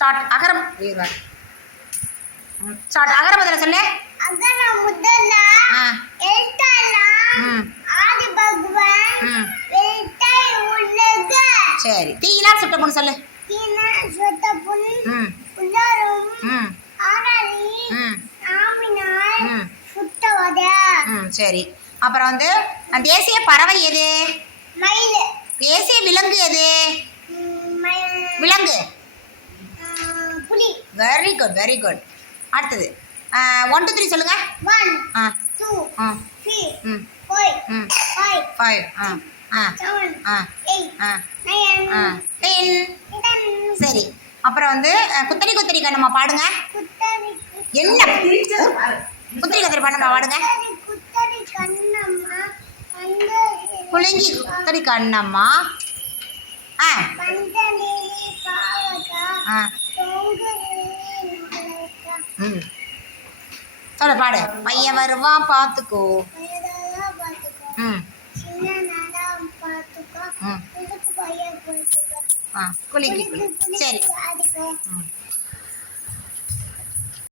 Start. அகரம் start. அகர முதல்ல சொல்லு. அகர முதல்ல எழுத்தெல்லாம் ஆதி பகவான் எழுத்தை உலக. சரி. தீயினால் சுட்ட புண் சொல்லு. தீயினால் சுட்ட புண் உலரும் ஆரலி ஆமினால் சுட்டவத. சரி. அப்புறம் வந்து தேசிய பறவை எது? மயில். தேசிய விலங்கு எது? விலங்கு. புலி. Very good very good. அடுத்தது 1 2 3 சொல்லுங்க. 1 2 3 4 5 7 8 9 10. சரி. அப்புறம் வந்து குத்தரி குத்தரி கண்ணம்மா பாடுங்க. என்ன குத்தரி குத்தரி கண்ணம்மா பாடுங்க. குத்தரி கண்ணம்மா குலுங்கி குத்தரி கண்ணம்மா பந்தலிலே பாவகா சொல்ல பாடு. பையன் வருவான் பார்த்துக்கோ. குலுங்கி. சரி.